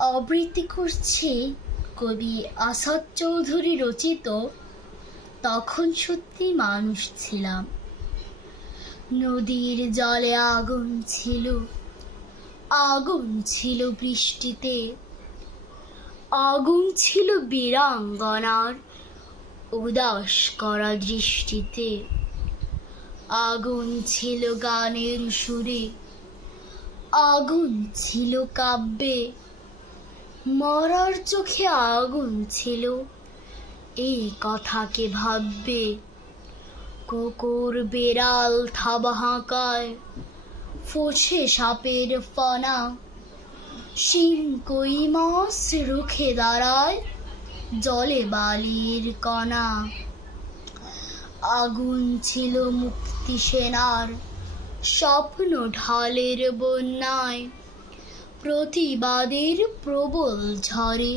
আবৃত্তি করছে কবি আসাদ চৌধুরী রচিত তখন সত্যি মানুষ ছিলাম। নদীর জলে আগুন ছিল বৃষ্টিতে, আগুন ছিল বীরাঙ্গনার উদাস করা দৃষ্টিতে, আগুন ছিল গানের সুরে, আগুন ছিল কাব্যে, মরার চোখে আগুন ছিল এই কথাকে ভাববে। কুকুর বেড়াল থাবা হাঁকায়, ফোঁসে সাপের ফনা, শিং কই মাছ রুখে দাঁড়ায় জলে বালির কণা। আগুন ছিল মুক্তি সেনার স্বপ্ন ঢালের বন্যায়, প্রতিবাদের প্রবল ঝড়ে